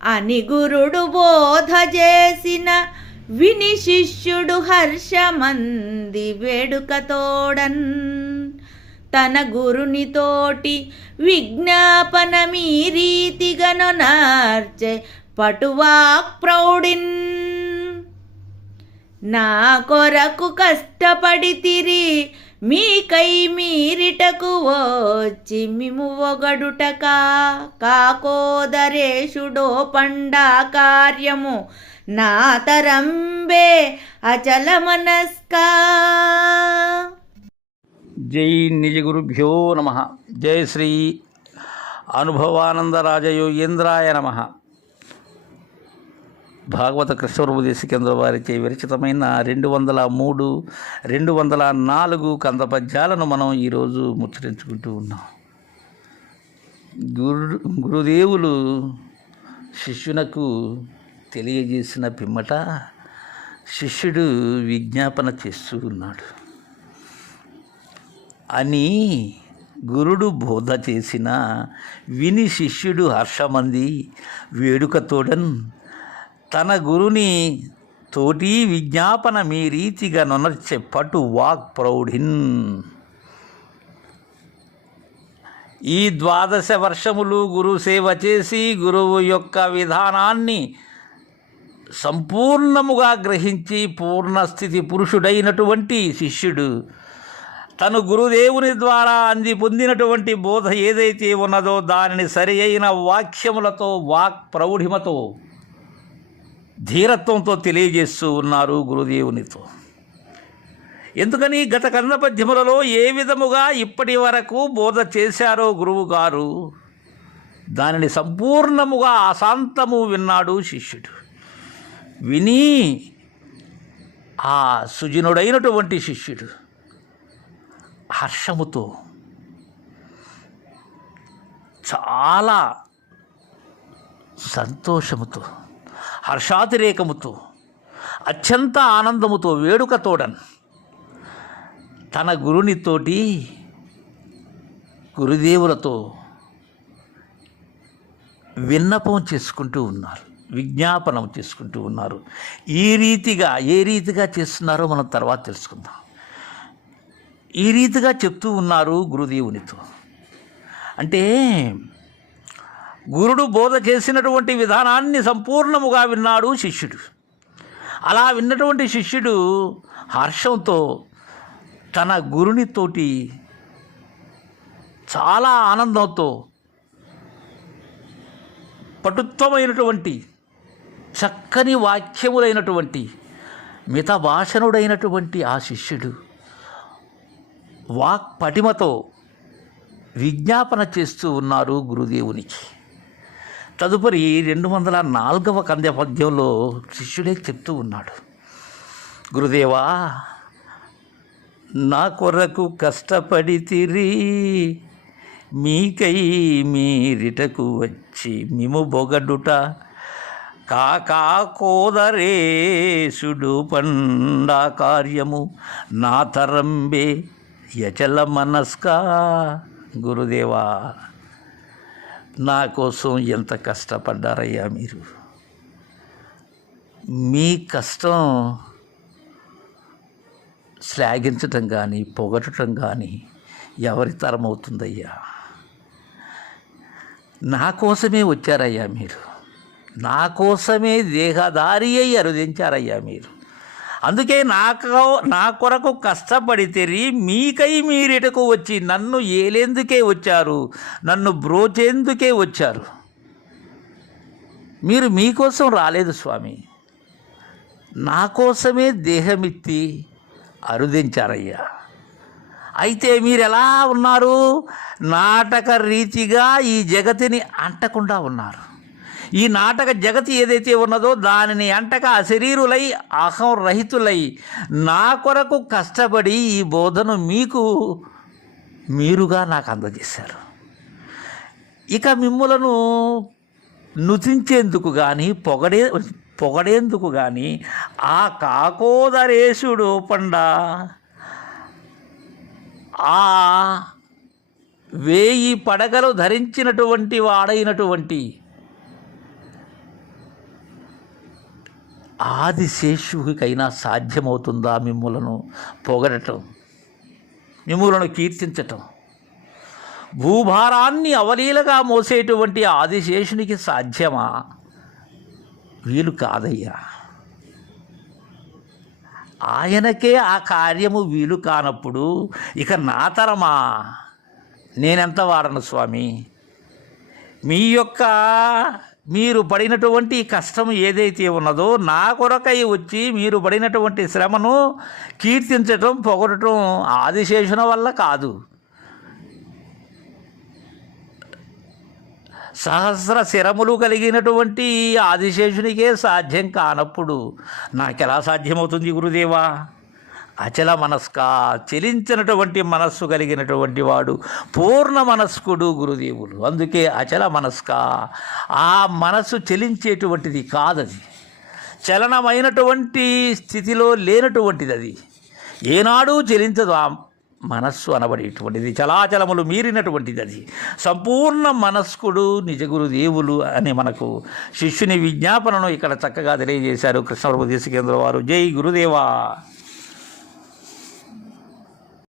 అని గురుడు బోధ చేసిన విని శిష్యుడు హర్షమంది వేడుకతోడన్ తన గురుని తోటి విజ్ఞాపన మీ రీతిగను నార్చే పటువాక్ ప్రౌఢిన్ నా కొరకు కష్టపడి తిరి మీకై మీరిటకు వచ్చి మిము ఒగడుటక. కాకోదరేషుడో పండా కార్యము నా తరంబే అచల మనస్కా జై నిజ గురుభ్యో నమ. జయ శ్రీ అనుభవానంద అనుభవానందరాజయోగేంద్రాయ నమ. భాగవత కృష్ణోపదేశ కేంద్ర వారిచే విరచితమైన రెండు వందల మూడు రెండు వందల నాలుగు కంద పద్యాలను మనం ఈరోజు ముచ్చరించుకుంటూ ఉన్నాం. గురు గురుదేవులు శిష్యునకు తెలియజేసిన పిమ్మట శిష్యుడు విజ్ఞాపన చేస్తూ ఉన్నాడు. అని గురుడు బోధ చేసిన విని శిష్యుడు హర్షమంది వేడుకతోడన్ తన గురుని తోటి విజ్ఞాపన మీ రీతిగా నొనర్చే పటు వాక్ ప్రౌఢిన్. ఈ ద్వాదశ వర్షములు గురు సేవ చేసి గురువు యొక్క విధానాన్ని సంపూర్ణముగా గ్రహించి పూర్ణస్థితి పురుషుడైనటువంటి శిష్యుడు తను గురుదేవుని ద్వారా అంది పొందినటువంటి బోధ ఏదైతే ఉన్నదో దానిని సరి అయిన వాక్యములతో వాక్ ప్రౌఢిమతో ధీరత్వంతో తెలియజేస్తూ ఉన్నారు గురుదేవునితో. ఎందుకని గత కన్న పద్యములలో ఏ విధముగా ఇప్పటి వరకు బోధ చేశారో గురువు గారు దానిని సంపూర్ణముగా అశాంతము విన్నాడు శిష్యుడు. విని ఆ సుజనుడైనటువంటి శిష్యుడు హర్షముతో చాలా సంతోషముతో హర్షాతిరేకముతో అత్యంత ఆనందముతో వేడుకతోడన్. తన గురునితోటి గురుదేవులతో విన్నపం చేసుకుంటూ ఉన్నారు విజ్ఞాపనం చేసుకుంటూ ఉన్నారు. ఈ రీతిగా ఏ రీతిగా చేస్తున్నారో మనం తర్వాత తెలుసుకుందాం. ఈ రీతిగా చెప్తూ ఉన్నారు గురుదేవునితో. అంటే గురుడు బోధ చేసినటువంటి విధానాన్ని సంపూర్ణముగా విన్నాడు శిష్యుడు. అలా విన్నటువంటి శిష్యుడు హర్షంతో తన గురునితోటి చాలా ఆనందంతో పటుత్వమైనటువంటి చక్కని వాక్యములైనటువంటి మితభాషణుడైనటువంటి ఆ శిష్యుడు వాక్ పటిమతో విజ్ఞాపన చేస్తూ ఉన్నారు గురుదేవునికి. తదుపరి రెండు వందల నాలుగవ కంద్య పద్యంలో శిష్యుడే చెప్తూ ఉన్నాడు. గురుదేవా నా కొరకు కష్టపడి తిరి మీకై మీరిటకు వచ్చి మిము బొగడుట కాకా కోదరేసుడు పండా కార్యము నా తరంబే యచల మనస్క. గురుదేవా నా కోసం ఎంత కష్టపడ్డారయ్యా మీరు? మీ కష్టం శ్లాఘించటం కానీ పొగటటం కానీ ఎవరి తరం అవుతుందయ్యా? నా కోసమే వచ్చారయ్యా మీరు. నా కోసమే దేహదారి అయి అరుదించారయ్యా మీరు. అందుకే నాకు నా కొరకు కష్టపడితేరి మీకై మీరిటకు వచ్చి నన్ను ఏలేందుకే వచ్చారు నన్ను బ్రోచేందుకే వచ్చారు. మీరు మీకోసం రాలేదు స్వామి. నా కోసమే దేహమిత్తి అరుదించారయ్యా. అయితే మీరు ఎలా ఉన్నారు? నాటక రీతిగా ఈ జగతిని అంటకుండా ఉన్నారు. ఈ నాటక జగతి ఏదైతే ఉన్నదో దానిని అంటక అశరీరులై అహం రహితులై నా కొరకు కష్టపడి ఈ బోధను మీకు మీరుగా నాకు అందజేశారు. ఇక మిమ్ములను నుతించేందుకు కానీ పొగడే పొగడేందుకు కానీ ఆ కాకోదరేశుడు పండ ఆ వేయి పడగలు ధరించినటువంటి వాడైనటువంటి ఆదిశేషుడికైనా సాధ్యమవుతుందా మిమ్ములను పొగడటం మిమ్ములను కీర్తించటం? భూభారాన్ని అవలీలగా మోసేటువంటి ఆదిశేషునికి సాధ్యమా? వీలు కాదయ్యా. ఆయనకే ఆ కార్యము వీలు కానప్పుడు ఇక నా తరమా? నేనెంత వాడను స్వామి? మీ యొక్క మీరు పడినటువంటి కష్టం ఏదైతే ఉన్నదో నా కొరకై వచ్చి మీరు పడినటువంటి శ్రమను కీర్తించటం పొగడటం ఆదిశేషుల వల్ల కాదు. సహస్ర శిరములు కలిగినటువంటి ఆదిశేషునికే సాధ్యం కానప్పుడు నాకెలా సాధ్యమవుతుంది గురుదేవా? అచల మనస్క చెలించినటువంటి మనస్సు కలిగినటువంటి వాడు పూర్ణ మనస్కుడు గురుదేవులు అందుకే అచల మనస్క ఆ మనస్సు చెలించేటువంటిది కాదది. చలనమైనటువంటి స్థితిలో లేనటువంటిది అది ఏనాడు చెలించదు ఆ మనస్సు అనబడేటువంటిది. చలాచలములు మీరినటువంటిది అది సంపూర్ణ మనస్కుడు నిజగురు దేవులు అని మనకు శిష్యుని విజ్ఞాపనను ఇక్కడ చక్కగా తెలియజేశారు కృష్ణప్రభు దేశకేంద్ర వారు జై గురుదేవా!